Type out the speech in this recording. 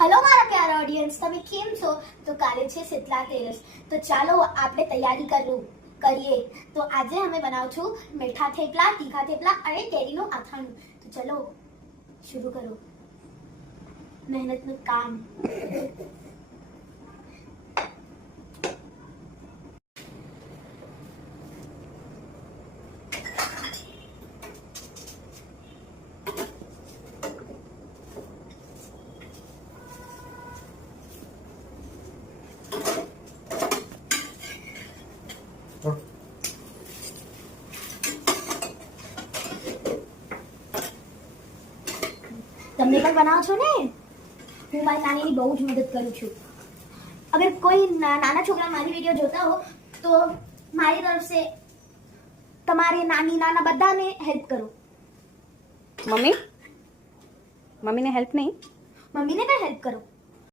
Hello मारा प्यारा audience, તમે કેમ છો? તો કાલે છે શીતલા તેરસ, તો ચાલો આપણે તૈયારી કરીએ. તો આજે અમે બનાવશું મીઠા થેપલા, તીખા થેપલા અને કેરીનું આથાણું. તો ચલો શરૂ કરો મહેનતનું કામ. તમને પણ બનાવો છો ને? હું મારી નાનીની બહુ જ મદદ કરું છું. અગર કોઈ નાના છોકરા મારી વિડીયો જોતા હો તો મારી તરફ સે તમારે નાની નાના બધાને હેલ્પ કરો. મમ્મીને હેલ્પ નહીં? મમ્મીને પણ હેલ્પ કરો.